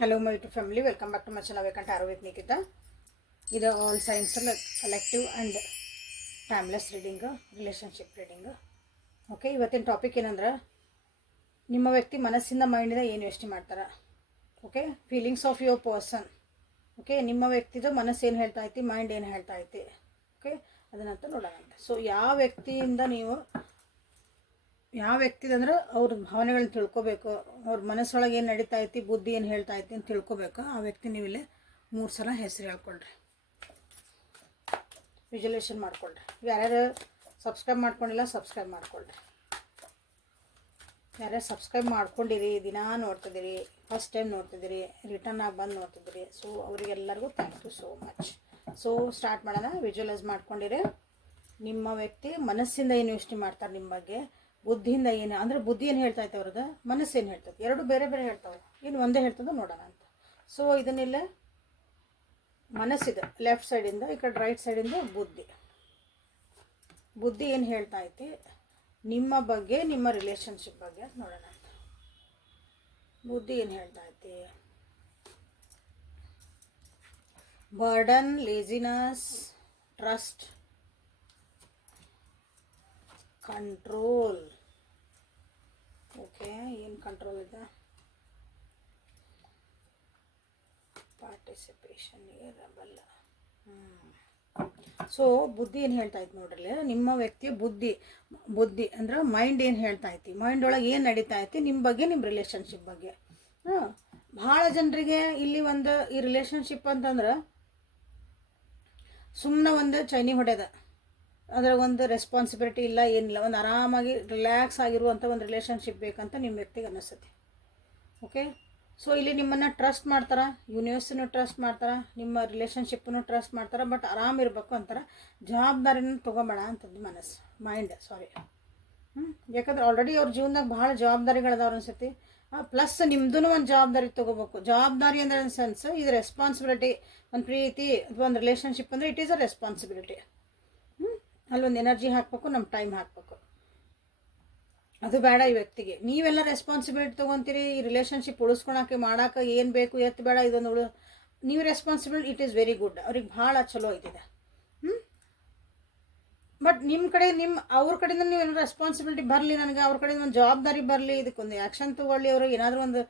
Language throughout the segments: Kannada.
Hello my to family welcome back to my channel ವೇಕಂಟ್ ಆರೋಗ್ಯ ನಿಕಿತ ಇದು all signs collective and timeless reading relationship reading okay ಇವತ್ತಿನ ಟಾಪಿಕ್ ಏನಂದ್ರೆ, ನಿಮ್ಮ ವ್ಯಕ್ತಿ ಮನಸ್ಸಿಂದ ಮೈಂಡಿಂದ ಏನು ಯೋಚನೆ ಮಾಡ್ತಾರೆ? Okay feelings of your person okay ನಿಮ್ಮ ವ್ಯಕ್ತಿದು ಮನಸ್ಸು ಏನು ಹೇಳ್ತಾ ಐತಿ ಮೈಂಡ್ ಏನು ಹೇಳ್ತಾ ಐತಿ. ಓಕೆ ಅದನ್ನಂತ ನೋಡೋಣ ಸೊ ಯಾವ ವ್ಯಕ್ತಿಯಿಂದ ನೀವು ಯಾವ ವ್ಯಕ್ತಿದಂದ್ರೆ ಅವ್ರ ಭಾವನೆಗಳನ್ನ ತಿಳ್ಕೊಬೇಕು, ಅವ್ರ ಮನಸ್ಸೊಳಗೆ ಏನು ನಡೀತಾ ಐತಿ, ಬುದ್ಧಿ ಏನು ಹೇಳ್ತಾ ಐತಿ ಅಂತ ತಿಳ್ಕೊಬೇಕು. ಆ ವ್ಯಕ್ತಿ ನೀವು ಮೂರು ಸಲ ಹೆಸರು ಹೇಳ್ಕೊಳ್ರಿ. ವಿಜುಲೇಷನ್ ಮಾಡ್ಕೊಳ್ರಿ. ಯಾರ್ಯಾರು ಸಬ್ಸ್ಕ್ರೈಬ್ ಮಾಡ್ಕೊಂಡಿಲ್ಲ, ಸಬ್ಸ್ಕ್ರೈಬ್ ಮಾಡ್ಕೊಳ್ರಿ. ಯಾರ್ಯಾರು ಸಬ್ಸ್ಕ್ರೈಬ್ ಮಾಡ್ಕೊಂಡಿರಿ, ದಿನಾ ನೋಡ್ತಿದ್ದೀರಿ, ಫಸ್ಟ್ ಟೈಮ್ ನೋಡ್ತಿದ್ದೀರಿ, ರಿಟರ್ನ್ ಆಗಿ ಬಂದು ನೋಡ್ತಿದ್ದೀರಿ. So ಅವರಿಗೆಲ್ಲರಿಗೂ thank you so much so start ಮಾಡೋಣ. ವಿಜುವಲೈಸ್ ಮಾಡ್ಕೊಂಡಿರಿ. ನಿಮ್ಮ ವ್ಯಕ್ತಿ ಮನಸ್ಸಿಂದ ಏನು ಯೋಚನೆ ಮಾಡ್ತಾರೆ ನಿಮ್ಮ ಬಗ್ಗೆ. ಬುದ್ಧಿಯಿಂದ ಏನು, ಅಂದರೆ ಬುದ್ಧಿ ಏನು ಹೇಳ್ತಾ ಇತ್ತು ಅವ್ರದ್ದು? ಮನಸ್ಸು ಏನು ಹೇಳ್ತದೆ? ಎರಡು ಬೇರೆ ಬೇರೆ ಹೇಳ್ತಾವೆ ಏನು ಒಂದೇ ಹೇಳ್ತದೆ ನೋಡೋಣ ಅಂತ. ಸೊ ಇದನ್ನೆಲ್ಲ ಮನಸ್ಸಿದೆ. ಲೆಫ್ಟ್ ಸೈಡಿಂದ ಈ ಕಡೆ ರೈಟ್ ಸೈಡಿಂದ ಬುದ್ಧಿ. ಬುದ್ಧಿ ಏನು ಹೇಳ್ತಾ ಐತಿ? ನಿಮ್ಮ ಬಗ್ಗೆ, ನಿಮ್ಮ ರಿಲೇಷನ್ಶಿಪ್ ಬಗ್ಗೆ ನೋಡೋಣ ಅಂತ. ಬುದ್ಧಿ ಏನು ಹೇಳ್ತಾ ಐತಿ? Burden laziness trust control okay ಏನು ಕಂಟ್ರೋಲ್ ಇದೆ? ಪಾರ್ಟಿಸಿಪೇಷನ್ ರಬಲ್ಲ ಸೊ ಬುದ್ಧಿ ಏನು ಹೇಳ್ತಾ ಇತ್ತು ನೋಡ್ರಿ ನಿಮ್ಮ ವ್ಯಕ್ತಿಯ ಬುದ್ಧಿ ಬುದ್ಧಿ ಅಂದ್ರೆ ಮೈಂಡ್ ಏನು ಹೇಳ್ತಾ ಐತಿ ಮೈಂಡ್ ಒಳಗೆ ಏನು ನಡೀತಾ ಐತಿ ನಿಮ್ಮ ಬಗ್ಗೆ ನಿಮ್ಮ ರಿಲೇಷನ್ಶಿಪ್ ಬಗ್ಗೆ. ಹಾಂ ಭಾಳ ಜನರಿಗೆ ಇಲ್ಲಿ ಒಂದು ಈ ರಿಲೇಷನ್ಶಿಪ್ ಅಂತಂದ್ರೆ ಸುಮ್ಮನೆ ಒಂದು ಚೈನಿ ಹೊಡೆದ ಅದರ ಒಂದು ರೆಸ್ಪಾನ್ಸಿಬಿಲಿಟಿ ಇಲ್ಲ, ಏನಿಲ್ಲ. ಒಂದು ಆರಾಮಾಗಿ ರಿಲ್ಯಾಕ್ಸ್ ಆಗಿರುವಂಥ ಒಂದು ರಿಲೇಷನ್ಶಿಪ್ ಬೇಕಂತ ನಿಮ್ಮ ವ್ಯಕ್ತಿಗೆ ಅನ್ನಿಸುತ್ತೆ. ಓಕೆ ಸೊ ಇಲ್ಲಿ ನಿಮ್ಮನ್ನು ಟ್ರಸ್ಟ್ ಮಾಡ್ತಾರೆ ಯೂನಿವರ್ಸನ್ನು ಟ್ರಸ್ಟ್ ಮಾಡ್ತಾರೆ, ನಿಮ್ಮ ರಿಲೇಷನ್ಶಿಪ್ಪನ್ನು ಟ್ರಸ್ಟ್ ಮಾಡ್ತಾರೆ ಬಟ್ ಆರಾಮ್ ಇರಬೇಕು ಅಂತಾರೆ. ಜವಾಬ್ದಾರಿನ ತೊಗೊಬೇಡ ಅಂತದ್ದು ಮನಸ್ಸು ಮೈಂಡ್ ಸಾರಿ ಹ್ಞೂ ಯಾಕಂದ್ರೆ ಆಲ್ರೆಡಿ ಅವ್ರ ಜೀವನದಾಗ ಭಾಳ ಜವಾಬ್ದಾರಿಗಳದಾವ್ರು ಅನ್ಸತಿ ಪ್ಲಸ್ ನಿಮ್ದು ಒಂದು ಜವಾಬ್ದಾರಿ ತೊಗೋಬೇಕು. ಜವಾಬ್ದಾರಿ ಅಂದ್ರೆ ಸೆನ್ಸ್ ಇದು ರೆಸ್ಪಾನ್ಸಿಬಿಲಿಟಿ ಒಂದು ಪ್ರೀತಿ, ಅಥವಾ ಒಂದು ರಿಲೇಷನ್ಶಿಪ್ ಅಂದರೆ ಇಟ್ ಈಸ್ ಅ ರೆಸ್ಪಾನ್ಸಿಬಿಲಿಟಿ ಅಲ್ಲೊಂದು ಎನರ್ಜಿ ಹಾಕಬೇಕು ನಮ್ಮ ಟೈಮ್ ಹಾಕಬೇಕು. ಅದು ಬೇಡ ಈ ವ್ಯಕ್ತಿಗೆ. ನೀವೆಲ್ಲ ರೆಸ್ಪಾನ್ಸಿಬಿಲಿಟಿ ತೊಗೊತೀರಿ, ಈ ರಿಲೇಷನ್ಶಿಪ್ ಉಳಿಸ್ಕೊಳಕ್ಕೆ ಮಾಡೋಕೆ ಏನು ಬೇಕು, ಎತ್ತು ಬೇಡ ಇದೊಂದು ಉಳು. ನೀವು responsibility it is very good ಅವ್ರಿಗೆ ಭಾಳ ಚಲೋ ಐತಿದೆ ಹ್ಞೂ ಬಟ್ ನಿಮ್ಮ ಕಡೆ ನಿಮ್ಮ ಅವ್ರ ಕಡೆಯಿಂದ ನೀವು ರೆಸ್ಪಾನ್ಸಿಬಿಲಿಟಿ ಬರಲಿ ನನಗೆ, ಅವ್ರ ಕಡೆಯಿಂದ ಒಂದು ಜವಾಬ್ದಾರಿ ಬರಲಿ, ಇದಕ್ಕೊಂದು ಆ್ಯಕ್ಷನ್ ತೊಗೊಳ್ಳಿ ಅವರು, ಏನಾದರೂ ಒಂದು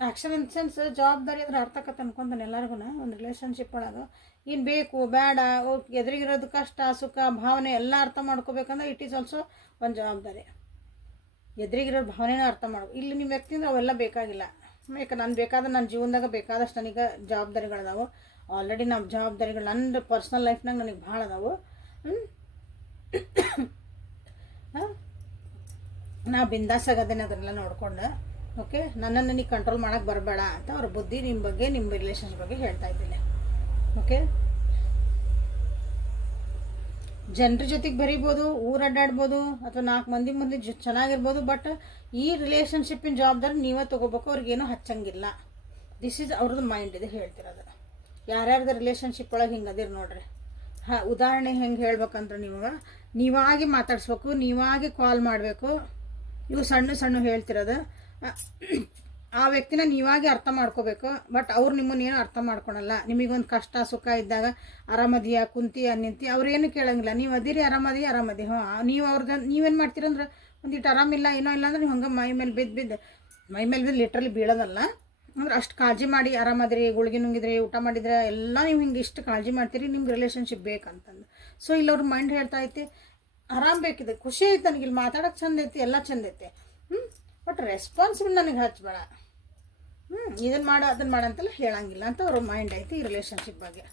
ಆ್ಯಕ್ಷನ್ ಇನ್ ಸೆನ್ಸ್ ಜವಾಬ್ದಾರಿ ಅಂದ್ರೆ ಅರ್ಥಕತ್ತೆ ಅನ್ಕೊಂತಾನೆ ಎಲ್ಲರಿಗೂ ಒಂದು ರಿಲೇಷನ್ಶಿಪ್ ಒಳಗೆ. ಏನು ಬೇಕು, ಬೇಡ ಎದುರಿಗಿರೋದು ಕಷ್ಟ, ಸುಖ, ಭಾವನೆ ಎಲ್ಲ ಅರ್ಥ ಮಾಡ್ಕೋಬೇಕಂದ್ರೆ ಇಟ್ ಈಸ್ ಆಲ್ಸೋ ಒಂದು ಜವಾಬ್ದಾರಿ. ಎದುರಿಗಿರೋ ಭಾವನೆನ ಅರ್ಥ ಮಾಡ್ಬೋದು ಇಲ್ಲಿ ನಿಮ್ಮ ಅಂದ್ರೆ ಅವೆಲ್ಲ ಬೇಕಾಗಿಲ್ಲ. ಯಾಕೆ, ನಾನು ಬೇಕಾದ ನನ್ನ ಜೀವನದಾಗ ಬೇಕಾದಷ್ಟು ನನಗೆ ಜವಾಬ್ದಾರಿಗಳದಾವು. ಆಲ್ರೆಡಿ ನಮ್ಮ ಜವಾಬ್ದಾರಿಗಳು ನನ್ನ ಪರ್ಸ್ನಲ್ ಲೈಫ್ನಾಗ ನನಗೆ ಭಾಳ ಅದಾವು. ನಾ ಬಿಂದಾಸಾಗದೇನೆ ಅದನ್ನೆಲ್ಲ ನೋಡ್ಕೊಂಡು. ಓಕೆ ನನ್ನನ್ನು ನೀ ಕಂಟ್ರೋಲ್ ಮಾಡೋಕ್ಕೆ ಬರಬೇಡ ಅಂತ ಅವ್ರ ಬುದ್ಧಿ ನಿಮ್ಮ ಬಗ್ಗೆ ನಿಮ್ಮ ರಿಲೇಷನ್ಶಿಪ್ ಬಗ್ಗೆ ಹೇಳ್ತಾ ಇದ್ದೀನಿ. ಓಕೆ ಜನರ ಜೊತೆಗೆ ಬರೀಬೋದು, ಊರು ಅಡ್ಡಾಡ್ಬೋದು, ಅಥವಾ ನಾಲ್ಕು ಮಂದಿ ಮುಂದೆ ಜೊ, ಚೆನ್ನಾಗಿರ್ಬೋದು ಬಟ್ ಈ ರಿಲೇಷನ್ಶಿಪ್ಪಿನ ಜವಾಬ್ದಾರಿ ನೀವೇ ತೊಗೋಬೇಕು, ಅವ್ರಿಗೇನು ಹಚ್ಚಂಗಿಲ್ಲ. ದಿಸ್ ಈಸ್ ಅವ್ರದ್ದು ಮೈಂಡ್ ಇದೆ ಹೇಳ್ತಿರೋದು. ಯಾರ್ಯಾರ್ದು ರಿಲೇಷನ್ಶಿಪ್ ಒಳಗೆ ಹಿಂಗೆ ಅದಿರಿ ನೋಡ್ರಿ. ಹಾಂ, ಉದಾಹರಣೆ ಹೆಂಗೆ ಹೇಳ್ಬೇಕಂದ್ರೆ ನೀವು ನೀವಾಗಿ ಮಾತಾಡಿಸ್ಬೇಕು, ನೀವಾಗಿ ಕಾಲ್ ಮಾಡಬೇಕು. ಇವು ಸಣ್ಣ ಸಣ್ಣ ಹೇಳ್ತಿರೋದು. ಆ ವ್ಯಕ್ತಿನ ನೀವಾಗಿ ಅರ್ಥ ಮಾಡ್ಕೋಬೇಕು ಬಟ್ ಅವ್ರು ನಿಮ್ಮನ್ನ ಏನು ಅರ್ಥ ಮಾಡ್ಕೊಳಲ್ಲ. ನಿಮಗೊಂದು ಕಷ್ಟ, ಸುಖ ಇದ್ದಾಗ ಆರಾಮದಿಯ ಕುಂತಿಯ ನಿಂತಿ ಅವ್ರೇನು ಕೇಳಂಗಿಲ್ಲ. ನೀವು ಅದಿರಿ, ಆರಾಮದಿ ಆರಾಮದಿ. ಹಾಂ ನೀವು ಅವ್ರದ್ದು ನೀವೇನು ಮಾಡ್ತೀರಂದ್ರೆ ಒಂದಿಟ್ಟು ಆರಾಮಿಲ್ಲ ಏನೋ ಇಲ್ಲ ಅಂದ್ರೆ ನೀವು ಹಂಗೆ ಮೈ ಮೇಲೆ ಬಿದ್ದು ಬಿದ್ದು, ಮೈ ಮೇಲೆ ಬಿದ್ದು ಲಿಟ್ರಲಿ ಬೀಳೋದಲ್ಲ. ಅಂದ್ರೆ ಅಷ್ಟು ಕಾಳಜಿ ಮಾಡಿ, ಆರಾಮಾದ್ರಿ, ಗುಳಿಗೆ ನುಂಗಿದ್ರಿ, ಊಟ ಮಾಡಿದ್ರೆ, ಎಲ್ಲ ನೀವು ಹಿಂಗೆ ಇಷ್ಟು ಕಾಳಜಿ ಮಾಡ್ತೀರಿ, ನಿಮ್ಗೆ ರಿಲೇಷನ್ಶಿಪ್ ಬೇಕಂತಂದು. ಸೊ ಇಲ್ಲಿ ಅವ್ರ ಮೈಂಡ್ ಹೇಳ್ತಾ ಐತಿ, ಆರಾಮ್ ಬೇಕಿದೆ. ಖುಷಿ ಐತೆ ನನಗೆ ಇಲ್ಲಿ ಮಾತಾಡೋಕೆ ಚಂದ ಐತಿ, ಎಲ್ಲ ಚಂದ ಐತೆ. ಹ್ಞೂ ಬಟ್ ರೆಸ್ಪಾನ್ಸಿಬಲ್ ನನಗೆ ಹಚ್ಚಬೇಡ ಹ್ಞೂ ಇದನ್ನು ಮಾಡು ಅದನ್ನು ಮಾಡು ಅಂತೆಲ್ಲ ಹೇಳಂಗಿಲ್ಲ. ಅಂತ ಅವ್ರ ಮೈಂಡ್ ಐತಿ ಈ ರಿಲೇಷನ್ಶಿಪ್ ಬಗ್ಗೆ.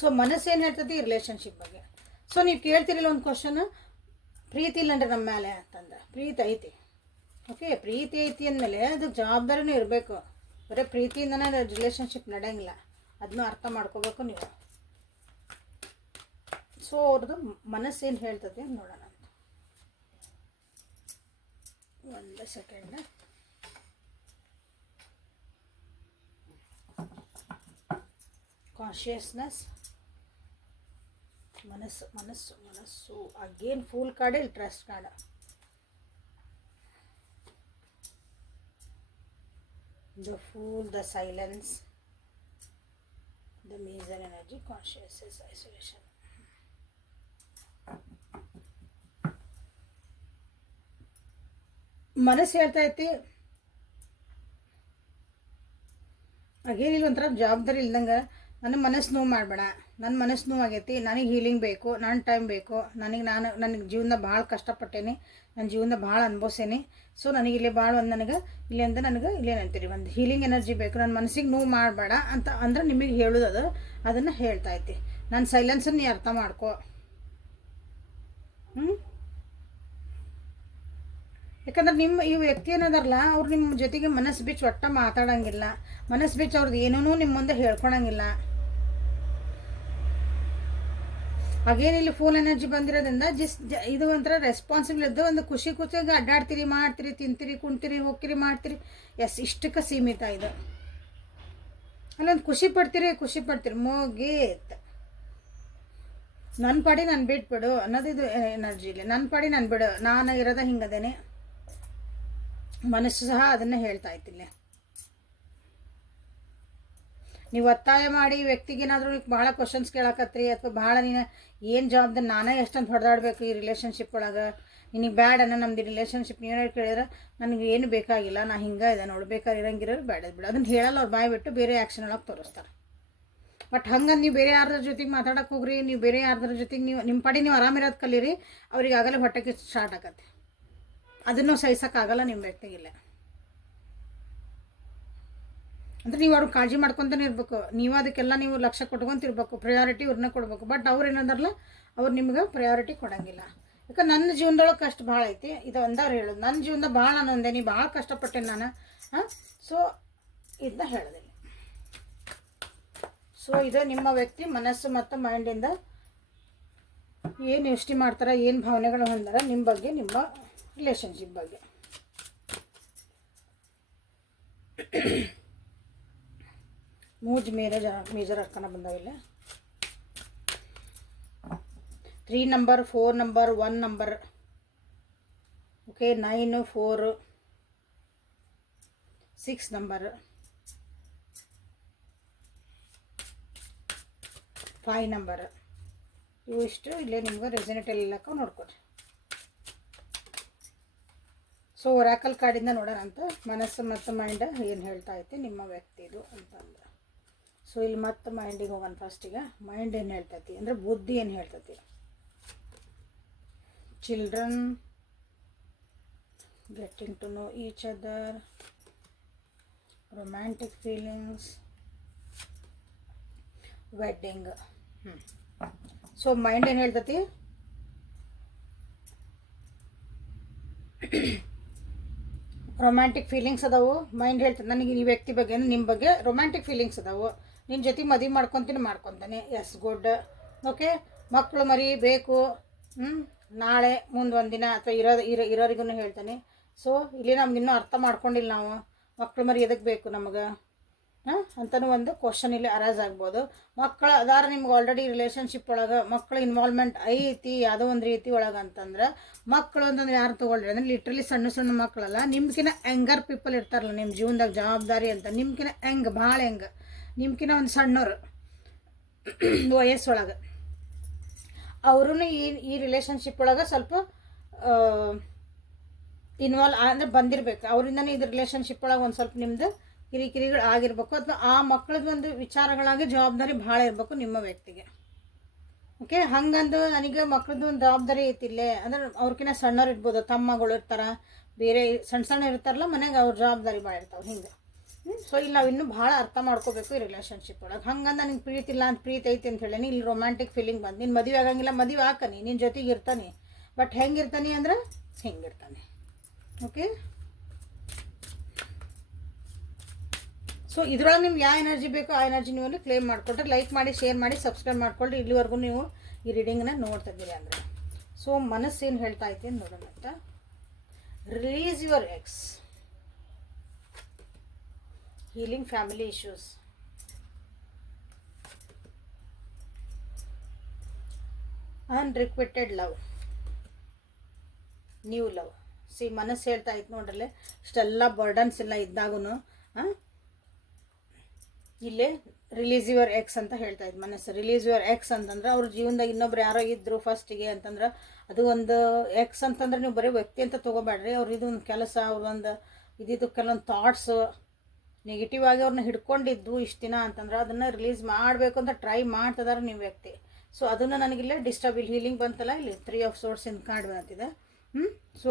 ಸೊ ಮನಸ್ಸು ಏನು ಹೇಳ್ತೈತಿ? ಈ ರಿಲೇಷನ್ಶಿಪ್ ಬಗ್ಗೆ. ಸೊ ನೀವು ಕೇಳ್ತಿರಲಿಲ್ಲ ಒಂದು ಕ್ವಶನ್ ಪ್ರೀತಿ ಇಲ್ಲಂದ್ರೆ ನಮ್ಮ ಮೇಲೆ ಅಂತಂದ್ರೆ ಪ್ರೀತಿ ಐತಿ. ಓಕೆ ಪ್ರೀತಿ ಐತಿ ಅಂದಮೇಲೆ ಅದಕ್ಕೆ ಜವಾಬ್ದಾರಿನೂ ಇರಬೇಕು. ಬರೀ ಪ್ರೀತಿಯಿಂದನೇ ರಿಲೇಷನ್ಶಿಪ್ ನಡೆಯಂಗಿಲ್ಲ. ಅದನ್ನೂ ಅರ್ಥ ಮಾಡ್ಕೋಬೇಕು ನೀವು. ಸೊ ಅವ್ರದ್ದು ಮನಸ್ಸು ಏನು ಹೇಳ್ತದೆ ನೋಡೋಣ ಅಂತ ಒಂದು ಸೆಕೆಂಡ್ ಕಾನ್ಷಿಯಸ್ನೆಸ್ ಮನಸ್ಸು ಮನಸ್ಸು ಮನಸ್ಸು ಅಗೇನ್ ಫೂಲ್ ಕಾರ್ಡ್ ಇಲ್ಲಿ trust card the fool, the silence, the major energy, consciousness, isolation. ಮನಸ್ಸು ಹೇಳ್ತಾ ಐತಿ. ಏನಿಲ್ಲ ಒಂಥರ ಜವಾಬ್ದಾರಿ ಇಲ್ದಂಗೆ. ನನ್ನ ಮನಸ್ಸು ನೋವು ಮಾಡಬೇಡ. ನನ್ನ ಮನಸ್ಸು ನೋವು ಆಗೈತಿ ನನಗೆ ಹೀಲಿಂಗ್ ಬೇಕು ನನ್ನ ಟೈಮ್ ಬೇಕು. ನನಗೆ ನಾನು, ನನಗೆ ಜೀವನ ಭಾಳ ಕಷ್ಟಪಟ್ಟೇನಿ. ನನ್ನ ಜೀವನ ಭಾಳ ಅನುಭವಿಸೇನಿ. ಸೊ ನನಗೆ ಇಲ್ಲಿ ಭಾಳ ಒಂದು ನನಗೆ, ಇಲ್ಲಿ ಅಂದ್ರೆ ನನಗೆ ಇಲ್ಲೇನಂತೀರಿ ಒಂದು ಹೀಲಿಂಗ್ ಎನರ್ಜಿ ಬೇಕು. ನನ್ನ ಮನಸ್ಸಿಗೆ ನೋವು ಮಾಡಬೇಡ ಅಂತ ಅಂದ್ರೆ ನಿಮಗೆ ಹೇಳೋದು ಅದು. ಅದನ್ನು ಹೇಳ್ತಾ ಐತಿ. ನನ್ನ ಸೈಲೆನ್ಸನ್ನು ನೀ ಅರ್ಥ ಮಾಡ್ಕೋ. ಹ್ಞೂ ಯಾಕಂದ್ರೆ ನಿಮ್ಮ ಈ ವ್ಯಕ್ತಿ ಏನದಾರಲ್ಲ, ಅವ್ರು ನಿಮ್ಮ ಜೊತೆಗೆ ಮನಸ್ಸು ಬಿಚ್ಚು ಒಟ್ಟ ಮಾತಾಡೋಂಗಿಲ್ಲ. ಮನಸ್ಸು ಬಿಚ್ಚು ಅವ್ರದ್ದು ಏನೂ ನಿಮ್ಮ ಮುಂದೆ ಹೇಳ್ಕೊಳಂಗಿಲ್ಲ. ಇಲ್ಲಿ ಫುಲ್ ಎನರ್ಜಿ ಬಂದಿರೋದ್ರಿಂದ ಜಸ್ಟ್ ಇದು ಒಂಥರ ರೆಸ್ಪಾನ್ಸಿಬಲ್ ಇದ್ದು ಒಂದು ಖುಷಿ ಖುಷಿಯಾಗಿ ಅಡ್ಡಾಡ್ತೀರಿ, ಮಾಡ್ತೀರಿ, ತಿಂತೀರಿ ಕುಂತೀರಿ ಹೋಗ್ತೀರಿ, ಮಾಡ್ತೀರಿ. ಎಸ್ ಇಷ್ಟಕ್ಕೆ ಸೀಮಿತ ಇದು. ಅಲ್ಲೊಂದು ಖುಷಿ ಪಡ್ತೀರಿ ಖುಷಿ ಪಡ್ತೀರಿ. ಮೋಗೀತ್. ನನ್ನ ಪಾಡಿ ನಾನು ಬಿಟ್ಬಿಡು ಅನ್ನೋದು ಇದು ಎನರ್ಜಿ ಇಲ್ಲಿ. ನನ್ನ ಪಾಡಿ ನಾನು ಬಿಡು. ನಾನು ಇರೋದ ಹಿಂಗದೇನೆ. ಮನಸ್ಸು ಸಹ ಅದನ್ನು ಹೇಳ್ತಾ ಇತ್ತಿಲ್ಲಿ ನೀವು ಒತ್ತಾಯ ಮಾಡಿ ವ್ಯಕ್ತಿಗೆ ಏನಾದರೂ ಭಾಳ ಕ್ವಶನ್ಸ್ ಕೇಳಕತ್ರಿ ಅಥವಾ ಭಾಳ ನೀನು ಏನು ಜವಾಬ್ದಾರಿ ನಾನೇ ಎಷ್ಟಂತ ಹೊಡೆದಾಡಬೇಕು ಈ ರಿಲೇಷನ್ಶಿಪ್ ಒಳಗೆ? ನಿನಗೆ ಬ್ಯಾಡ ಅನ್ನೋ ನಮ್ದು ರಿಲೇಷನ್ಶಿಪ್ ನೀವೇ ಕೇಳಿದ್ರೆ ನನಗೆ ಏನು ಬೇಕಾಗಿಲ್ಲ, ನಾ ಹಿಂಗೆ ಇದೆ ನೋಡಿ, ಬೇಕಾದ್ರೆ ಇರಂಗಿರೋರು ಬ್ಯಾಡ ಬಿಡು. ಅದನ್ನು ಹೇಳಲ್ಲ ಅವ್ರು ಬಾಯಿ ಬಿಟ್ಟು ಬೇರೆ ಆ್ಯಕ್ಷನ್ ಒಳಗೆ ತೋರಿಸ್ತಾರೆ. ಬಟ್ ಹಂಗೆ ನೀವು ಬೇರೆ ಯಾರ್ದ್ರ ಜೊತೆಗೆ ಮಾತಾಡಕ್ಕೆ ಹೋಗ್ರಿ, ನೀವು ಬೇರೆ ಯಾರ್ದ್ರ ಜೊತೆಗೆ ನೀವು ನಿಮ್ಮ ಪಾಡಿ ನೀವು ಆರಾಮಿರೋದು ಕಲೀರಿ, ಅವ್ರಿಗೆ ಆಗಲೇ ಹೊಟ್ಟೆಗೆ ಸ್ಟಾರ್ಟ್ ಆಗತ್ತೆ. ಅದನ್ನು ಸಹಿಸೋಕ್ಕಾಗಲ್ಲ ನಿಮ್ಮ ವ್ಯಕ್ತಿಗಿಲ್ಲ ಅಂದರೆ ನೀವು ಅವ್ರಿಗೆ ಕಾಳಜಿ ಮಾಡ್ಕೊತಾನೆ ಇರಬೇಕು. ನೀವು ಅದಕ್ಕೆಲ್ಲ ನೀವು ಲಕ್ಷ ಕೊಟ್ಕೊಂತಿರ್ಬೇಕು ಪ್ರಯಾರಿಟಿ ಇವ್ರನ್ನ ಕೊಡಬೇಕು. ಬಟ್ ಅವ್ರು ಏನಂದ್ರಲ್ಲ, ಅವ್ರು ನಿಮ್ಗೆ ಪ್ರಯಾರಿಟಿ ಕೊಡೋಂಗಿಲ್ಲ. ಯಾಕೆ ನನ್ನ ಜೀವನದೊಳಗೆ ಕಷ್ಟ ಭಾಳ ಐತಿ. ಇದು ಒಂದವ್ರು ಹೇಳೋದು. ನನ್ನ ಜೀವನದ ಭಾಳ ನಾನು ಒಂದೇನಿ ಭಾಳ ಕಷ್ಟಪಟ್ಟೇನೆ ನಾನು. ಹಾಂ? ಸೊ ಇದನ್ನ ಹೇಳಿದೆ ಸೊ ಇದು ನಿಮ್ಮ ವ್ಯಕ್ತಿ ಮನಸ್ಸು ಮತ್ತು ಮೈಂಡಿಂದ ಏನು ಯೋಚನೆ ಮಾಡ್ತಾರೆ, ಏನು ಭಾವನೆಗಳು ಹೊಂದಾರ ನಿಮ್ಮ ಬಗ್ಗೆ ನಿಮ್ಮ ರಿಲೇಷನ್ಶಿಪ್ ಬಗ್ಗೆ. ಮೂಜ್ major major arcana ಬಂದಾವಿಲ್ಲ three number, four number, one number. Okay, nine, four, six number. Five number. ಇವು ಇಷ್ಟು, ಇಲ್ಲೇ ನಿಮ್ಗೆ ರೆಸಿನೆಟಲ್ಲಿ ಎಲ್ಲಕ್ಕ ನೋಡ್ಕೊಡ್ರಿ. ಸೊ ಒರಾಕಲ್ ಕಾರ್ಡಿಂದ ನೋಡೋಣ ಅಂತ ಮನಸ್ಸು ಮತ್ತು ಮೈಂಡ್ ಏನು ಹೇಳ್ತಾ ಐತಿ? ನಿಮ್ಮ ವ್ಯಕ್ತಿದು ಅಂತಂದ್ರೆ. ಸೊ ಇಲ್ಲಿ ಮತ್ತೆ ಮೈಂಡಿಗೆ ಹೋಗೋಣ ಫಸ್ಟಿಗೆ ಮೈಂಡ್ ಏನು ಹೇಳ್ತೈತಿ? ಅಂದರೆ ಬುದ್ಧಿ ಏನು ಹೇಳ್ತೈತಿ? Children getting to know each other romantic feelings wedding hmm so mind ಏನು ಹೇಳ್ತೈತಿ? ರೊಮ್ಯಾಂಟಿಕ್ ಫೀಲಿಂಗ್ಸ್ ಅದಾವು. ಮೈಂಡ್ ಹೇಳ್ತದೆ ನನಗೆ ಈ ವ್ಯಕ್ತಿ ಬಗ್ಗೆ ನಿಮ್ಮ ಬಗ್ಗೆ ರೊಮ್ಯಾಂಟಿಕ್ ಫೀಲಿಂಗ್ಸ್ ಅದಾವು. ನಿನ್ನ ಜೊತೆ ಮದುವೆ ಮಾಡ್ಕೊತೀನಿ, ಮಾಡ್ಕೊತಾನೆ. ಎಸ್ ಗುಡ್ ಓಕೆ ಮಕ್ಕಳು ಮರಿ, ಬೇಕು. ನಾಳೆ ಮುಂದೆ ಒಂದು ದಿನ ಅಥವಾ ಇರೋ ಇರೋ ಇರೋರಿಗೂ ಹೇಳ್ತಾನೆ. ಸೊ ಇಲ್ಲಿ ನಮ್ಗೆ ಇನ್ನೂ ಅರ್ಥ ಮಾಡ್ಕೊಂಡಿಲ್ಲ ನಾವು. ಮಕ್ಕಳು ಮರಿ ಎದಕ್ಕೆ ಬೇಕು ನಮಗೆ? ಅಂತಲೂ ಒಂದು ಕ್ವಶನ್ ಇಲ್ಲಿ ಅರೈಸ್ ಆಗ್ಬೋದು. ಮಕ್ಕಳ, ಅದಾರ ನಿಮ್ಗೆ ಆಲ್ರೆಡಿ ರಿಲೇಷನ್ಶಿಪ್ ಒಳಗೆ ಮಕ್ಕಳ ಇನ್ವಾಲ್ವ್ಮೆಂಟ್ ಐತಿ, ಯಾವುದೋ ಒಂದು ರೀತಿ ಒಳಗೆ ಅಂತಂದ್ರೆ, ಮಕ್ಕಳು ಅಂತಂದ್ರೆ ಯಾರು ತೊಗೊಳ್ರಿ? ಅಂದ್ರೆ ಲಿಟ್ರಲಿ ಸಣ್ಣ ಸಣ್ಣ ಮಕ್ಕಳಲ್ಲ ನಿಮ್ಕಿನ ಯಂಗರ್ ಪೀಪಲ್ ಇರ್ತಾರಲ್ಲ ನಿಮ್ಮ ಜೀವನದಾಗ ಜವಾಬ್ದಾರಿ ಅಂತ ನಿಮ್ಕಿನ ಹೆಂಗ್ ಭಾಳ ಹೆಂಗೆ ನಿಮ್ಕಿನ ಒಂದು ಸಣ್ಣವ್ರು ವಯಸ್ಸೊಳಗೆ. ಅವರು ಈ ಈ ರಿಲೇಷನ್ಶಿಪ್ ಒಳಗೆ ಸ್ವಲ್ಪ ಇನ್ವಾಲ್ವ್ ಅಂದರೆ ಬಂದಿರ್ಬೇಕು. ಅವರಿಂದನೇ ಇದು ರಿಲೇಷನ್ಶಿಪ್ ಒಳಗೆ ಒಂದು ಸ್ವಲ್ಪ ನಿಮ್ಮದು ಕಿರಿಕಿರಿಗಳು ಆಗಿರ್ಬೇಕು ಅಥವಾ ಆ ಮಕ್ಕಳದ್ದು ಒಂದು ವಿಚಾರಗಳಾಗಿ ಜವಾಬ್ದಾರಿ ಭಾಳ ಇರಬೇಕು ನಿಮ್ಮ ವ್ಯಕ್ತಿಗೆ. ಓಕೆ ಹಂಗಂದು ನನಗೆ ಮಕ್ಳದ್ದು ಒಂದು ಜವಾಬ್ದಾರಿ ಐತಿಲ್ಲೇ. ಅಂದ್ರೆ ಅವ್ರಕಿನ್ನ ಸಣ್ಣವ್ರು ಇರ್ಬೋದು ತಮ್ಮಗಳು ಇರ್ತಾರೆ, ಬೇರೆ ಸಣ್ಣ ಸಣ್ಣ ಇರ್ತಾರಲ್ಲ ಮನೆಗೆ ಅವ್ರ ಜವಾಬ್ದಾರಿ ಭಾಳ ಇರ್ತಾವೆ ಹಿಂಗೆ. ಸೊ ಇಲ್ಲಿ ನಾವು ಇನ್ನೂ ಭಾಳ ಅರ್ಥ ಮಾಡ್ಕೋಬೇಕು ಈ ರಿಲೇಷನ್ಶಿಪ್ ಒಳಗೆ. ಹಂಗಂದ ನಿಂಗೆ ಪ್ರೀತಿ ಇಲ್ಲ ಅಂತ ಪ್ರೀತಿ ಐತಿ ಅಂತ ಹೇಳೇನಿ. ಇಲ್ಲಿ ರೊಮ್ಯಾಂಟಿಕ್ ಫೀಲಿಂಗ್ ಬಂದು. ನಿನ್ನ ಮದುವೆ ಆಗಂಗಿಲ್ಲ, ಮದುವೆ ಹಾಕನಿ ನಿನ್ನ ಜೊತೆಗೆ ಇರ್ತಾನೆ. ಬಟ್ ಹೆಂಗಿರ್ತಾನೆ ಅಂದ್ರೆ ಹೆಂಗಿರ್ತಾನೆ ಓಕೆ ಸೊ ಇದ್ರೊಳಗೆ ನಿಮ್ಗೆ ಯಾವ ಎನರ್ಜಿ ಬೇಕೋ ಆ ಎನರ್ಜಿ ನೀವು ಕ್ಲೇಮ್ ಮಾಡಿಕೊಟ್ರೆ ಲೈಕ್ ಮಾಡಿ ಶೇರ್ ಮಾಡಿ ಸಬ್ಸ್ಕ್ರೈಬ್ ಮಾಡ್ಕೊಳ್ಳಿ ಇಲ್ಲಿವರೆಗೂ ನೀವು ಈ ರೀಡಿಂಗ್ನ ನೋಡ್ತಾ ಇದ್ದೀರಿ ಅಂದರೆ. ಸೊ ಮನಸ್ಸು ಏನು ಹೇಳ್ತಾ ಐತೆ ನೋಡೋಣ ಅಂತ. Release your ex healing family issues unrequited love new love C ಮನಸ್ಸು ಹೇಳ್ತಾ ಇತ್ತು ನೋಡ್ರಲ್ಲೇ, ಇಷ್ಟೆಲ್ಲ ಬರ್ಡನ್ಸ್ ಎಲ್ಲ ಇದ್ದಾಗೂ ಹಾಂ ಇಲ್ಲೇ ರಿಲೀಸ್ ಯುವರ್ ಎಕ್ಸ್ ಅಂತ ಹೇಳ್ತಾ ಮನೆ ಮನಸ್ಸು ರಿಲೀಸ್ ಯುವರ್ ಎಕ್ಸ್ ಅಂತಂದ್ರೆ ಅವ್ರ ಜೀವನದಾಗ ಇನ್ನೊಬ್ರು ಯಾರೋ ಇದ್ರು ಫಸ್ಟಿಗೆ ಅಂತಂದ್ರೆ ಅದು ಒಂದು ಎಕ್ಸ್ ಅಂತಂದ್ರೆ ನೀವು ಬರೀ ವ್ಯಕ್ತಿ ಅಂತ ತೊಗೋಬೇಡ್ರಿ. ಅವ್ರ ಇದೊಂದು ಕೆಲಸ ಅವ್ರೊಂದು ಇದಿದ್ದು ಕೆಲವೊಂದು ಥಾಟ್ಸು ನೆಗೆಟಿವ್ ಆಗಿ ಅವ್ರನ್ನ ಹಿಡ್ಕೊಂಡಿದ್ದು ಇಷ್ಟು ದಿನ ಅಂತಂದ್ರೆ ಅದನ್ನು ರಿಲೀಸ್ ಮಾಡಬೇಕು ಅಂತ ಟ್ರೈ ಮಾಡ್ತಿದಾರೆ ನೀವು ವ್ಯಕ್ತಿ. ಸೊ ಅದನ್ನು ನನಗಿಲ್ಲ ಡಿಸ್ಟರ್ಬ್ ಇಲ್ಲಿ. ಹೀಲಿಂಗ್ ಬಂತಲ್ಲ ಇಲ್ಲಿ? Three of swords in card ಬಂತಿದೆ ಹ್ಞೂ ಸೊ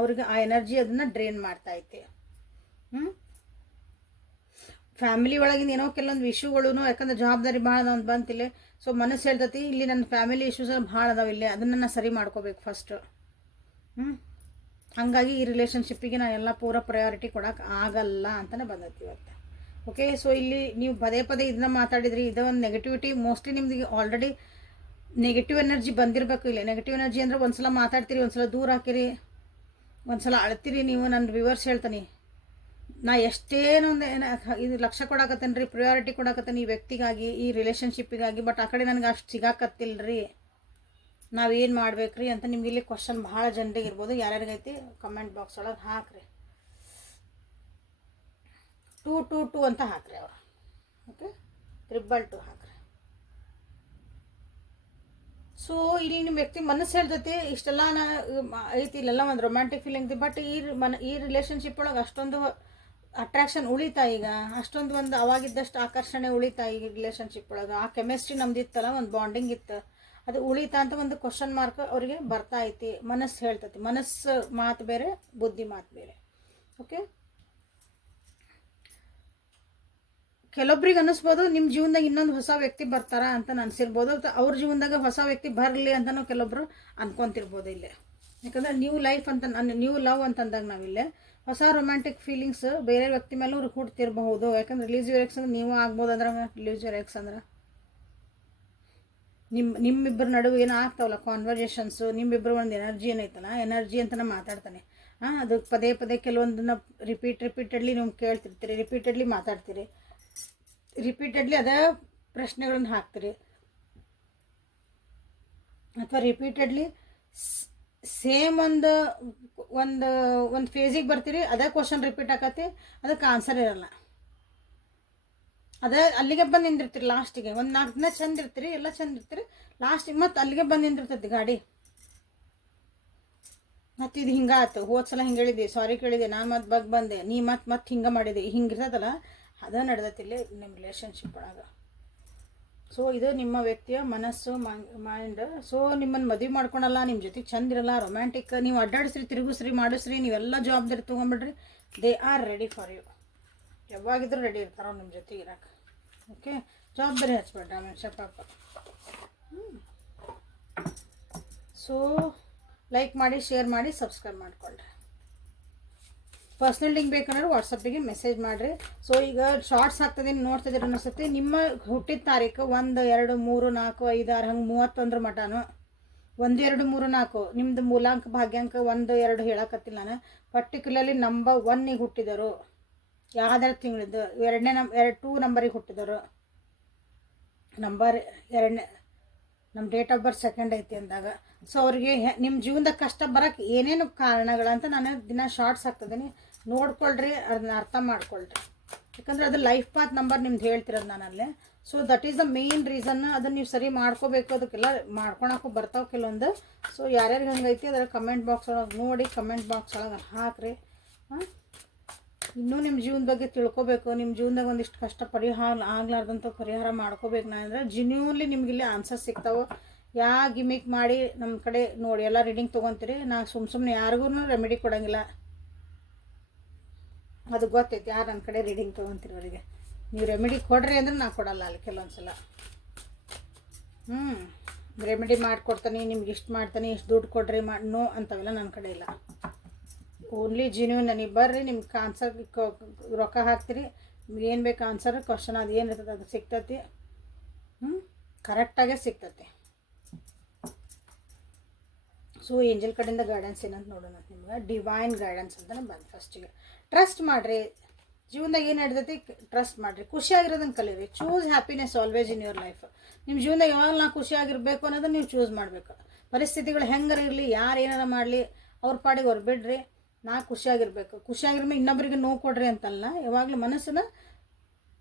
ಅವ್ರಿಗೆ ಆ ಎನರ್ಜಿ ಅದನ್ನು ಡ್ರೈನ್ ಮಾಡ್ತಾ ಐತೆ. ಹ್ಞೂ ಫ್ಯಾಮಿಲಿ ಒಳಗಿನ ಏನೋ ಕೆಲವೊಂದು ಇಶ್ಯೂಗಳು ಯಾಕಂದ್ರೆ ಜವಾಬ್ದಾರಿ ಭಾಳ ಅದಾವ ಅಂತ ಬಂತಿಲ್ಲ. ಸೊ ಮನಸ್ಸು ಹೇಳ್ತತಿ, ಇಲ್ಲಿ ನನ್ನ ಫ್ಯಾಮಿಲಿ ಇಶ್ಯೂಸ್ ಭಾಳ ಅದಾವ ಇಲ್ಲಿ, ಅದನ್ನು ನಾನು ಸರಿ ಮಾಡ್ಕೋಬೇಕು ಫಸ್ಟ್ ಹ್ಞೂ ಹಾಗಾಗಿ ಈ ರಿಲೇಷನ್ಶಿಪ್ಪಿಗೆ ನಾನು ಎಲ್ಲ ಪೂರ ಪ್ರಯಾರಿಟಿ ಕೊಡೋಕೆ ಆಗಲ್ಲ ಅಂತಲೇ ಬಂದೈತಿ ಇವತ್ತು. ಓಕೆ ಸೊ ಇಲ್ಲಿ ನೀವು ಪದೇ ಪದೇ ಇದನ್ನ ಮಾತಾಡಿದ್ರಿ, ಇದು ಒಂದು ನೆಗೆಟಿವಿಟಿ ಮೋಸ್ಟ್ಲಿ ನಿಮ್ಗೆ ಆಲ್ರೆಡಿ ನೆಗೆಟಿವ್ ಎನರ್ಜಿ ಬಂದಿರಬೇಕು ಇಲ್ಲಿ. ನೆಗೆಟಿವ್ ಎನರ್ಜಿ ಅಂದರೆ ಒಂದ್ಸಲ ಮಾತಾಡ್ತೀರಿ, ಒಂದ್ಸಲ ದೂರ ಹಾಕಿರಿ, ಒಂದ್ಸಲ ಅಳ್ತೀರಿ ನೀವು. ನನ್ನ ವಿವರ್ಸ್ ಹೇಳ್ತೀನಿ ನಾ ಎಷ್ಟೇನೊಂದು ಇದು ಲಕ್ಷ ಕೊಡಾಕತ್ತೇನೆ ರೀ ಪ್ರಿಯಾರಿಟಿ ಕೊಡಾಕತ್ತೇನೆ ಈ ವ್ಯಕ್ತಿಗಾಗಿ, ಈ ರಿಲೇಷನ್ಶಿಪ್ಪಿಗಾಗಿ ಬಟ್ ಆ ಕಡೆ ನನಗೆ ಅಷ್ಟು ಸಿಗಾಕತ್ತಿಲ್ಲ ರೀ ನಾವೇನು ಮಾಡ್ಬೇಕ್ರಿ ಅಂತ ನಿಮ್ಗೆ ಇಲ್ಲಿ ಕ್ವಶನ್ ಭಾಳ ಜನರಿಗೆ ಇರ್ಬೋದು. ಯಾರ್ಯಾರಿಗೈತಿ ಕಮೆಂಟ್ ಬಾಕ್ಸ್ ಒಳಗೆ ಹಾಕ್ರಿ. ಟೂ ಟೂ ಟೂ ಅಂತ ಹಾಕ್ರಿ ಅವರು. ಓಕೆ ತ್ರಿಬಲ್ ಟು ಹಾಕ್ರಿ. ಸೊ ಇಲ್ಲಿ ನಿಮ್ಮ ವ್ಯಕ್ತಿ ಮನಸ್ಸು ಹೇಳ್ತೈತಿ, ಇಷ್ಟೆಲ್ಲ ನಾ, ಐತಿ ಇಲ್ಲೆಲ್ಲ ಒಂದು ರೊಮ್ಯಾಂಟಿಕ್ ಫೀಲಿಂಗ್ ಬಟ್ ಈ ಮನ, ಈ ರಿಲೇಷನ್ಶಿಪ್ ಒಳಗೆ ಅಷ್ಟೊಂದು ಅಟ್ರಾಕ್ಷನ್ ಉಳಿತಾ ಈಗ. ಅಷ್ಟೊಂದು ಒಂದು ಅವಾಗಿದ್ದಷ್ಟು ಆಕರ್ಷಣೆ ಉಳಿತಾ ಈಗ ರಿಲೇಷನ್ಶಿಪ್ ಒಳಗೆ. ಆ ಕೆಮಿಸ್ಟ್ರಿ ನಮ್ದು ಇತ್ತಲ್ಲ, ಒಂದು ಬಾಂಡಿಂಗ್ ಇತ್ತು. ಅದು ಉಳಿತಾ ಅಂತ ಒಂದು ಕ್ವಶನ್ ಮಾರ್ಕ್ ಅವರಿಗೆ ಬರ್ತಾ ಐತಿ. ಮನಸ್ಸು ಹೇಳ್ತತಿ. ಮನಸ್ಸು ಮಾತು ಬೇರೆ, ಬುದ್ಧಿ ಮಾತು ಬೇರೆ. ಓಕೆ ಕೆಲವೊಬ್ರಿಗೆ ಅನ್ನಿಸ್ಬೋದು ನಿಮ್ಮ ಜೀವನದಾಗ ಇನ್ನೊಂದು ಹೊಸ ವ್ಯಕ್ತಿ ಬರ್ತಾರ ಅಂತ ಅನ್ಸಿರ್ಬೋದು. ಅವ್ರ ಜೀವನದಾಗ ಹೊಸ ವ್ಯಕ್ತಿ ಬರಲಿ ಅಂತಲೂ ಕೆಲವೊಬ್ರು ಅನ್ಕೊಂತಿರ್ಬೋದು ಇಲ್ಲೇ. ಯಾಕಂದ್ರೆ ನ್ಯೂ ಲೈಫ್ ಅಂತ ನ್ಯೂ ಲವ್ ಅಂತಂದಾಗ ನಾವಿಲ್ಲೇ. ಹೊಸ ರೊಮ್ಯಾಂಟಿಕ್ ಫೀಲಿಂಗ್ಸ್ ಬೇರೆ ವ್ಯಕ್ತಿ ಮೇಲೂ ಅವ್ರಿಗೆ ಯಾಕಂದ್ರೆ ರಿಲೀಸ್ ಯುವರ್ ಎಕ್ಸ್ ಅಂದ್ರೆ ನೀವು ಆಗ್ಬೋದು ಅಂದ್ರೆ ರಿಲೀಸ್ ಯುವರ್ ಎಕ್ಸ್ ಅಂದ್ರೆ. ನಿಮ್ಮ ನಿಮ್ಮಿಬ್ಬರ ನಡುವೆ ಏನು ಆಗ್ತಾವಲ್ಲ ಕಾನ್ವರ್ಜೇಷನ್ಸು ನಿಮ್ಮಿಬ್ಬರು ಒಂದು ಎನರ್ಜಿ ಏನೈತಲ್ಲ ಎನರ್ಜಿ ಅಂತ ನಾನು ಮಾತಾಡ್ತಾನೆ. ಹಾಂ ಅದು ಪದೇ ಪದೇ ಕೆಲವೊಂದನ್ನ ರಿಪೀಟ್ ರಿಪೀಟೆಡ್ಲಿ ನೀವು ಕೇಳ್ತಿರ್ತೀರಿ ರಿಪೀಟೆಡ್ಲಿ ಮಾತಾಡ್ತೀರಿ. ರಿಪೀಟೆಡ್ಲಿ ಅದೇ ಪ್ರಶ್ನೆಗಳನ್ನು ಹಾಕ್ತೀರಿ. ಅಥವಾ ರಿಪೀಟೆಡ್ಲಿ ಸೇಮ್ ಒಂದು ಒಂದು ಒಂದು ಫೇಸಿಗೆ ಬರ್ತೀರಿ, ಅದೇ ಕ್ವಶನ್ ರಿಪೀಟ್ ಆಕತಿ, ಅದಕ್ಕೆ ಆನ್ಸರ್ ಇರಲ್ಲ. ಅದೇ ಅಲ್ಲಿಗೆ ಬಂದು ನಿಂದಿರ್ತೀರಿ ಲಾಸ್ಟಿಗೆ ಒಂದು ನಾಲ್ಕು ದಿನ ಚಂದ ಇರ್ತೀರಿ, ಎಲ್ಲ ಚಂದ ಇರ್ತೀರಿ ಲಾಸ್ಟಿಗೆ ಮತ್ತೆ ಅಲ್ಲಿಗೆ ಬಂದು ನಿಂದಿರ್ತೈತಿ ಗಾಡಿ. ಮತ್ತು ಇದು ಹಿಂಗೆ ಆಯ್ತು ಹೋದ ಸಲ ಹಿಂಗೆ ಹೇಳಿದೆ ಸಾರಿ ಕೇಳಿದೆ ನಾನು ಮತ್ತೆ ಬಗ್ ಬಂದೆ, ನೀ ಮತ್ತೆ ಮತ್ತೆ ಹಿಂಗೆ ಮಾಡಿದೆ, ಹಿಂಗೆ ಇರ್ತದಲ್ಲ ಅದ ನಡ್ದೈತಿ ಇಲ್ಲಿ ನಿಮ್ಮ ರಿಲೇಷನ್ಶಿಪ್ ಒಳಗೆ. ಸೊ ಇದು ನಿಮ್ಮ ವ್ಯಕ್ತಿಯ ಮನಸ್ಸು ಮೈಂಡ್ ಸೊ ನಿಮ್ಮನ್ನು ಮದುವೆ ಮಾಡ್ಕೊಳಲ್ಲ ನಿಮ್ಮ ಜೊತೆ ಚಂದ ಇರಲ್ಲ ರೊಮ್ಯಾಂಟಿಕ್ ನೀವು ಅಡ್ಡಾಡಿಸ್ರಿ, ತಿರುಗಿಸ್ರಿ, ಮಾಡಿಸ್ರಿ, ನೀವೆಲ್ಲ ಜವಾಬ್ದಾರಿ ತೊಗೊಂಬಿಡ್ರಿ. They are ready for you ಯಾವಾಗಿದ್ರೂ ready ಇರ್ತಾರೋ ನಿಮ್ಮ ಜೊತೆ ಇರಕ್ಕೆ ಓಕೆ ಜವಾಬ್ದಾರಿ ಹಚ್ಬೇಡ್ರಿ ಆ ಮನುಷ್ಯ ಪಾಪ ಸೊ ಲೈಕ್ ಮಾಡಿ ಶೇರ್ ಮಾಡಿ ಸಬ್ಸ್ಕ್ರೈಬ್ ಮಾಡಿಕೊಳ್ಳ್ರಿ ಪರ್ಸ್ನಲ್ ಲಿಂಕ್ ಬೇಕಂದ್ರೆ ವಾಟ್ಸಪ್ಪಿಗೆ ಮೆಸೇಜ್ ಮಾಡಿರಿ. ಸೊ ಈಗ ಶಾರ್ಟ್ಸ್ ಹಾಕ್ತದೀನಿ ನೋಡ್ತಿದ್ದೀರಿ ಅನಿಸುತ್ತೆ ನಿಮ್ಮ ಹುಟ್ಟಿದ ತಾರೀಕು ಒಂದು, ಎರಡು, ಮೂರು, ನಾಲ್ಕು, ಐದು, ಆರು, ಹಂಗೆ ಮೂವತ್ತೊಂದರ ಮಟನು ಒಂದು, ಎರಡು, ಮೂರು, ನಾಲ್ಕು. ನಿಮ್ಮದು ಮೂಲಾಂಕ, ಭಾಗ್ಯಾಂಕ ಒಂದು, ಎರಡು ಹೇಳಕತ್ತಿಲ್ಲ ನಾನು. ಪರ್ಟಿಕ್ಯುಲರ್ಲಿ ನಂಬರ್ ಒನ್ನಿಗೆ ಹುಟ್ಟಿದರು ಯಾವ್ದಾರು ತಿಂಗಳಿದ್ದು. ಎರಡನೇ ನಂಬ್ ಎರಡು ಟೂ ನಂಬರಿಗೆ ಹುಟ್ಟಿದರು ನಂಬರ್ ಎರಡನೇ ನಮ್ಮ ಡೇಟ್ ಆಫ್ ಬರ್ತ್ ಸೆಕೆಂಡ್ ಐತಿ ಅಂದಾಗ. ಸೊ ಅವ್ರಿಗೆ ನಿಮ್ಮ ಜೀವನದಾಗ ಕಷ್ಟ ಬರೋಕ್ಕೆ ಏನೇನು ಕಾರಣಗಳಂತ ನಾನು ದಿನ ಶಾರ್ಟ್ಸ್ ಹಾಕ್ತಿದ್ದೀನಿ ನೋಡ್ಕೊಳ್ರಿ, ಅದನ್ನ ಅರ್ಥ ಮಾಡ್ಕೊಳ್ರಿ. ಯಾಕಂದ್ರೆ ಅದು ಲೈಫ್ ಪಾತ್ ನಂಬರ್ ನಿಮ್ದು ಹೇಳ್ತಿರೋದು ನಾನಲ್ಲಿ. So that is the main reason ಅದನ್ನು ನೀವು ಸರಿ ಮಾಡ್ಕೋಬೇಕು, ಅದಕ್ಕೆಲ್ಲ ಮಾಡ್ಕೊಳಕ್ಕೂ ಬರ್ತಾವೆ ಕೆಲವೊಂದು. ಸೊ ಯಾರ್ಯಾರಿಗೆ ಹಂಗೈತಿ ಅದರ ಕಮೆಂಟ್ ಬಾಕ್ಸ್ ಒಳಗೆ ನೋಡಿ ಕಮೆಂಟ್ ಬಾಕ್ಸ್ ಒಳಗೆ ಹಾಕ್ರಿ. ಹಾಂ? ಇನ್ನೂ ನಿಮ್ಮ ಜೀವನ ಬಗ್ಗೆ ತಿಳ್ಕೊಬೇಕು. ನಿಮ್ಮ ಜೀವನದಾಗ ಒಂದಿಷ್ಟು ಕಷ್ಟ ಪರಿಹಾರ ಆಗ್ಲಾರ್ದಂಥ ಪರಿಹಾರ ಮಾಡ್ಕೋಬೇಕು ನಾ ಅಂದ್ರೆ ಜಿನ್ಯೂನ್ಲಿ ನಿಮ್ಗೆ ಇಲ್ಲಿ ಆನ್ಸರ್ ಸಿಗ್ತಾವೆ. ಯಾ ಗಿಮಿಕ್ ಮಾಡಿ ನಮ್ಮ ಕಡೆ ನೋಡಿ, ಎಲ್ಲ ರೀಡಿಂಗ್ ತೊಗೊತೀರಿ. ನಾ ಸುಮ್ಮ ಸುಮ್ಮನೆ ಯಾರಿಗೂ ರೆಮಿಡಿ ಕೊಡೋಂಗಿಲ್ಲ. ಅದು ಗೊತ್ತೈತಿ, ಯಾರು ನನ್ನ ಕಡೆ ರೀಡಿಂಗ್ ತೊಗೊತೀರಿ ಅವರಿಗೆ. ನೀವು ರೆಮಿಡಿ ಕೊಡ್ರಿ ಅಂದ್ರೆ ನಾ ಕೊಡಲ್ಲ ಅಲ್ಲಿ ಕೆಲವೊಂದು ಸಲ ಹ್ಞೂ ರೆಮಿಡಿ ಮಾಡಿಕೊಡ್ತಾನೆ, ನಿಮ್ಗೆ ಇಷ್ಟು ಮಾಡ್ತಾನೆ, ಇಷ್ಟು ದುಡ್ಡು ಕೊಡ್ರಿ ಮಾಡಿ ನೋ ಅಂಥವೆಲ್ಲ ನನ್ನ ಕಡೆ ಇಲ್ಲ. ಓನ್ಲಿ ಜಿನ್ಯೂನ್ ನನಗೆ ಬರ್ರಿ ನಿಮ್ಗೆ ಆನ್ಸರ್ ರೊಕ್ಕ ಹಾಕ್ತೀರಿ ನಿಮ್ಗೆ ಏನು ಬೇಕು ಆನ್ಸರ್ ಕ್ವಶನ್ ಅದು ಏನು ಇರ್ತದೆ ಅದು ಸಿಗ್ತೈತಿ. ಹ್ಞೂ ಕರೆಕ್ಟಾಗೇ ಸಿಗ್ತೈತಿ. ಸೊ ಏಂಜಲ್ ಕಡೆಯಿಂದ ಗೈಡೆನ್ಸ್ ಏನಂತ ನೋಡೋಣ ನಿಮ್ಗೆ. ಡಿವೈನ್ ಗೈಡೆನ್ಸ್ ಅಂತಲೇ ಬಂದು ಫಸ್ಟಿಗೆ ಟ್ರಸ್ಟ್ ಮಾಡಿರಿ. ಜೀವನದಾಗ ಏನು ನಡ್ದೈತಿ? ಟ್ರಸ್ಟ್ ಮಾಡಿರಿ. ಖುಷಿಯಾಗಿರೋದನ್ನು ಕಲೀರಿ. Choose happiness always in your life ನಿಮ್ಮ ಜೀವನದಾಗ ಯಾವಾಗ ನಾ ಖುಷಿಯಾಗಿರ್ಬೇಕು ಅನ್ನೋದನ್ನ ನೀವು ಚೂಸ್ ಮಾಡಬೇಕು. ಪರಿಸ್ಥಿತಿಗಳು ಹೆಂಗಾರ ಇರಲಿ, ಯಾರು ಏನಾರ ಮಾಡಲಿ, ಅವ್ರ ಪಾಡಿಗೆ ಅವ್ರು ಬಿಡ್ರಿ ನಾ ಖುಷಿಯಾಗಿರ್ಬೇಕು ಖುಷಿಯಾಗಿರ್ಬೇಕು ಇನ್ನೊಬ್ಬರಿಗೆ ನೋವು ಕೊಡ್ರಿ ಅಂತಲ್ಲ, ಯಾವಾಗಲೂ ಮನಸ್ಸನ್ನ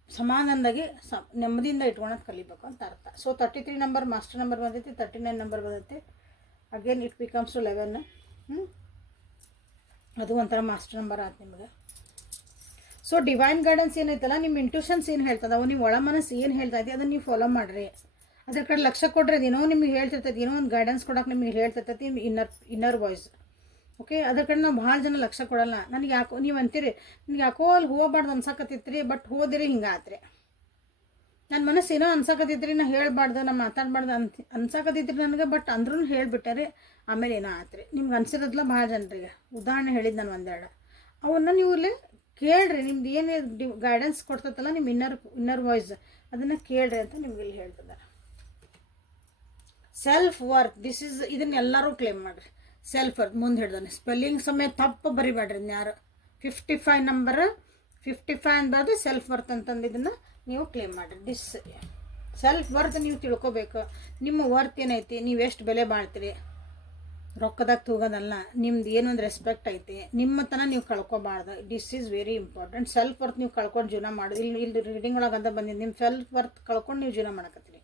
ಸಮಾನಂದಾಗಿ ಸ, ನೆಮ್ಮದಿಯಿಂದ ಇಟ್ಕೊಳೋದು ಕಲಿಬೇಕು ಅಂತ ಅರ್ಥ. So thirty three number master number ಬಂದೈತಿ ತರ್ಟಿ ನೈನ್ ನಂಬರ್ ಬಂದೈತಿ. Again it becomes to eleven hmm ಅದು ಒಂಥರ ಮಾಸ್ಟರ್ ನಂಬರ್ ಆಯ್ತು ನಿಮಗೆ. ಸೊ ಡಿವೈನ್ ಗೈಡೆನ್ಸ್ ಏನೈತಲ್ಲ ನಿಮ್ಮ ಇಂಟ್ಯೂಷನ್ಸ್ ಏನು ಹೇಳ್ತದ, ಅವು ನೀವು ಒಳ ಮನಸ್ಸು ಏನು ಹೇಳ್ತಾ ಇದೆ ಅದನ್ನು ನೀವು ಫಾಲೋ ಮಾಡಿರಿ. ಅದ್ರ ಕಡೆ ಲಕ್ಷ್ಯ ಕೊಡ್ರಿ ಏನೋ ನಿಮಗೆ ಹೇಳ್ತಿರ್ತೈತಿ, ಏನೋ ಒಂದು ಗೈಡೆನ್ಸ್ ಕೊಡೋಕೆ ನಿಮಗೆ ಹೇಳ್ತಿರ್ತೈತಿ ಇನ್ನರ್ ಇನ್ನರ್ ವಾಯ್ಸ್ ಓಕೆ ಅದ್ರ ಕಡೆ ನಾವು ಭಾಳ ಜನ ಲಕ್ಷ್ಯ ಕೊಡಲ್ಲ. ನನಗೆ ಯಾಕೋ, ನೀವು ಅಂತೀರಿ, ನನಗೆ ಯಾಕೋ ಅಲ್ಲಿ ಹೋಗ್ಬಾರ್ದು ರೀ ಬಟ್ ಹೋದಿರಿ ಹಿಂಗೆ ಆತ್ರಿ ನನ್ನ ಮನಸ್ಸು ಏನೋ ಅನ್ಸಕತ್ತಿದ್ರಿ, ನಾ ಹೇಳ್ಬಾರ್ದು, ನಾ ಮಾತಾಡ್ಬಾರ್ದು ಅನ್, ಅನ್ಸಕತ್ತಿದ್ರಿ ನನಗೆ ಬಟ್ ಅಂದ್ರೂ ಹೇಳ್ಬಿಟ್ಟಾರೆ ಆಮೇಲೆ ಏನೋ ಆತ್ರಿ. ನಿಮ್ಗೆ ಅನ್ಸಿರೋದ್ಲ ಭಾಳ ಜನರಿಗೆ. ಉದಾಹರಣೆ ಹೇಳಿದ್ದು ನಾನು ಒಂದೆರಡು. ಅವನ್ನ ನೀವು ಇಲ್ಲಿ ಕೇಳ್ರಿ, ನಿಮ್ದು ಏನು ಗೈಡೆನ್ಸ್ ಕೊಡ್ತೈತಲ್ಲ ನಿಮ್ಮ ಇನ್ನರ್ ಇನ್ನರ್ ವಾಯ್ಸ್ ಅದನ್ನು ಕೇಳ್ರಿ ಅಂತ ನಿಮ್ಗೆ ಇಲ್ಲಿ ಹೇಳ್ತಿದ್ದಾರೆ ಸೆಲ್ಫ್ ವರ್ಕ್ ದಿಸ್ ಇಸ್ ಇದನ್ನೆಲ್ಲರೂ ಕ್ಲೇಮ್ ಮಾಡಿರಿ. ಸೆಲ್ಫ್ ವರ್ಕ್ ಮುಂದೆ ಹಿಡ್ದಾನೆ ಸ್ಪೆಲ್ಲಿಂಗ್ ಸಮೇತ ತಪ್ಪು ಬರಿಬೇಡ್ರಿ ಯಾರು. Fifty five number fifty five ಅಂಬಾರ್ದು self worth ಅಂತಂದು ಇದನ್ನು ನೀವು ಕ್ಲೇಮ್ ಮಾಡಿರಿ. ದಿಸ್ ಸೆಲ್ಫ್ ವರ್ತ್ ನೀವು ತಿಳ್ಕೊಬೇಕು. ನಿಮ್ಮ ವರ್ತ್ ಏನೈತಿ? ನೀವು ಎಷ್ಟು ಬೆಲೆ ಬಾಳ್ತೀರಿ? ರೊಕ್ಕದಾಗ ತೂಗೋದಲ್ಲ. ನಿಮ್ದು ಏನೊಂದು ರೆಸ್ಪೆಕ್ಟ್ ಐತಿ. ನಿಮ್ಮ ತನ ನೀವು ಕಳ್ಕೊಬಾರ್ದು. This is very important self worth ನೀವು ಕಳ್ಕೊಂಡು ಜೀವನ ಮಾಡೋದು. ಇಲ್ಲಿ ಇಲ್ಲಿ ರೀಡಿಂಗ್ ಒಳಗೆ ಅಂತ ಬಂದಿದ್ದು ನಿಮ್ಮ ಸೆಲ್ಫ್ ವರ್ತ್ ಕಳ್ಕೊಂಡು ನೀವು ಜೀವನ ಮಾಡಕತ್ತೀರಿ.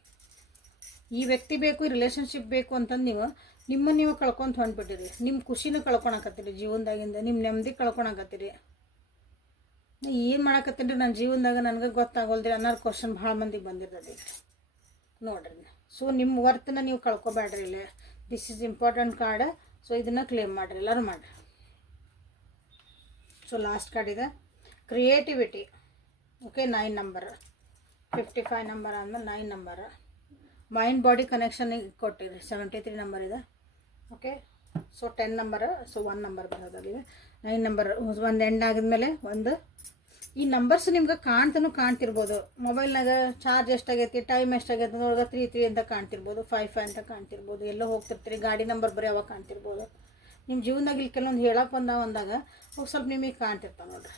ಈ ವ್ಯಕ್ತಿ ಬೇಕು, ಈ ರಿಲೇಷನ್ಶಿಪ್ ಬೇಕು ಅಂತಂದು ನೀವು ನಿಮ್ಮನ್ನು ನೀವು ಕಳ್ಕೊಂತ ಹೊಂದ್ಬಿಟ್ಟಿರಿ. ನಿಮ್ಮ ಖುಷಿನ ಕಳ್ಕೊಳಕತ್ತೀರಿ ಜೀವನದಾಗಿಂದ ನಿಮ್ಮ ನೆಮ್ಮದಿ ಕಳ್ಕೊಳಕತ್ತೀರಿ ಏನು ಮಾಡಕತ್ತೀನಿ ನನ್ನ ಜೀವನದಾಗ ನನಗೆ ಗೊತ್ತಾಗೋಲ್ರಿ ಅನ್ನೋ ಕ್ವಶನ್ ಭಾಳ ಮಂದಿಗೆ ಬಂದಿರ್ತದೆ ನೋಡ್ರಿ ಸೊ ನಿಮ್ಮ ವರ್ತನ ನೀವು ಕಳ್ಕೊಬೇಡ್ರಿ ಇಲ್ಲಿ. This is important card so ಇದನ್ನು ಕ್ಲೇಮ್ ಮಾಡಿರಿ. ಎಲ್ಲರೂ ಮಾಡಿರಿ. ಸೊ ಲಾಸ್ಟ್ ಕಾರ್ಡ್ ಇದೆ. Creativity okay nine number fifty five number ಆದಮೇಲೆ ನೈನ್ ನಂಬರ್ ಮೈಂಡ್ ಬಾಡಿ ಕನೆಕ್ಷನಿಗೆ ಕೊಟ್ಟಿರಿ. ಸೆವೆಂಟಿ ತ್ರೀ ನಂಬರ್ ಇದೆ okay so ten number so one number ಬರೋದಲ್ಲಿ nine number ಒಂದು ಎಂಡ್ ಆಗಿದ್ಮೇಲೆ ಒಂದು ಈ ನಂಬರ್ಸ್ ನಿಮ್ಗೆ ಕಾಣ್ತಾನು ಕಾಣ್ತಿರ್ಬೋದು. ಮೊಬೈಲ್ನಾಗ ಚಾರ್ಜ್ ಎಷ್ಟಾಗೈತಿ ಟೈಮ್ ಎಷ್ಟಾಗೈತಿ ನೋಡುವಾಗ ತ್ರೀ ತ್ರೀ ಅಂತ ಕಾಣ್ತಿರ್ಬೋದು ಫೈವ್ ಫೈವ್ ಅಂತ ಕಾಣ್ತಿರ್ಬೋದು, ಎಲ್ಲೋ ಹೋಗ್ತಿರ್ತೀರಿ, ಗಾಡಿ ನಂಬರ್ ಬರೀ ಅವಾಗ ಕಾಣ್ತಿರ್ಬೋದು. ನಿಮ್ಮ ಜೀವನದಾಗ ಇಲ್ಲಿ ಕೆಲವೊಂದು ಹೇಳಕ್ಕೆ ಬಂದಾವ ಅಂದಾಗ, ಅವು ಸ್ವಲ್ಪ ನಿಮಗೆ ಕಾಣ್ತಿರ್ತಾವೆ ನೋಡ್ರಿ.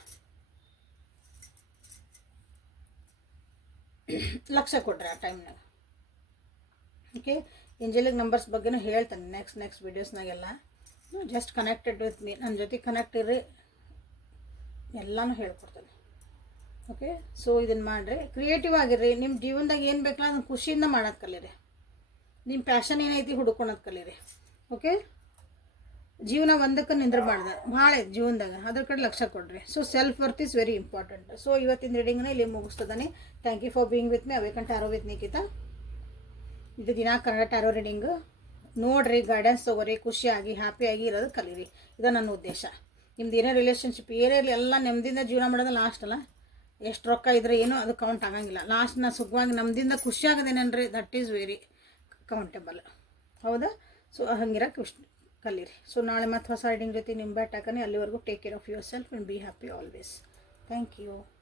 ಲಕ್ಷ ಕೊಡ್ರಿ ಆ ಟೈಮ್ನಾಗ ಓಕೆ ಎಂಜಲಿಕ್ ನಂಬರ್ಸ್ ಬಗ್ಗೆನೂ ಹೇಳ್ತಾನೆ ನೆಕ್ಸ್ಟ್ ನೆಕ್ಸ್ಟ್ ವೀಡಿಯೋಸ್ನಾಗೆಲ್ಲ ಜಸ್ಟ್ ಕನೆಕ್ಟೆಡ್ ವಿತ್ ಮೀ ನನ್ನ ಜೊತೆ ಕನೆಕ್ಟ್ ಇರ್ರಿ. ಎಲ್ಲನೂ ಹೇಳ್ಕೊಡ್ತಾನೆ. ಓಕೆ ಸೊ ಇದನ್ನು ಮಾಡಿರಿ. ಕ್ರಿಯೇಟಿವ್ ಆಗಿರ್ರಿ. ನಿಮ್ಮ ಜೀವನದಾಗ ಏನು ಬೇಕಲ್ಲ ಅದನ್ನು ಖುಷಿಯಿಂದ ಮಾಡೋದು ಕಲೀರಿ. ನಿಮ್ಮ ಪ್ಯಾಷನ್ ಏನೈತಿ ಹುಡ್ಕೊಳೋದು ಕಲೀರಿ. ಓಕೆ ಜೀವನ ಒಂದಕ್ಕೆ ನಿಂದ್ರಬಾರ್ದು ಭಾಳ ಐತೆ ಜೀವನದಾಗ. ಅದ್ರ ಕಡೆ ಲಕ್ಷ್ಯ ಕೊಡ್ರಿ. So self worth is very important so ಇವತ್ತಿನ ರೀಡಿಂಗ್ನ ಇಲ್ಲಿ ಮುಗಿಸ್ತದಾನೆ. Thank you for being with me awaken tarot with Nikita ಇದು ದಿನ ಕನ್ನಡ ಟ್ಯಾರೋ ರೀಡಿಂಗ್ ನೋಡ್ರಿ ಗೈಡೆನ್ಸ್ ತಗೋರಿ ಖುಷಿಯಾಗಿ ಹ್ಯಾಪಿಯಾಗಿ ಇರೋದು ಕಲೀರಿ. ಇದು ನನ್ನ ಉದ್ದೇಶ. ನಿಮ್ದು ಏನೇ ರಿಲೇಷನ್ಶಿಪ್ ಏನೇ ಇರಲಿ, ಎಲ್ಲ ನೆಮ್ಮದಿಯಿಂದ ಜೀವನ ಮಾಡೋದು ಲಾಸ್ಟ್ ಅಲ್ಲ. ಎಷ್ಟು ರೊಕ್ಕ ಇದ್ರೆ ಏನೋ ಅದು ಕೌಂಟ್ ಆಗಂಗಿಲ್ಲ. ಲಾಸ್ಟ್ ನಾ ಸುಖವಾಗಿ ನಮ್ಮದಿಂದ ಖುಷಿ ದಟ್ ಈಸ್ ವೆರಿ ಕೌಂಟೇಬಲ್ ಹೌದಾ? ಸೊ ಹಂಗಿರಕ್ಕೆ ಖುಷಿ ಕಲೀರಿ. ಸೊ ನಾಳೆ ಮತ್ತೆ ಹೊಸ ಐಡಿಂಗ್ ಜೊತೆ ನಿಮ್ಮ ಬ್ಯಾಟ್ ಹಾಕನೆ ಅಲ್ಲಿವರೆಗೂ take care of yourself and be happy always thank you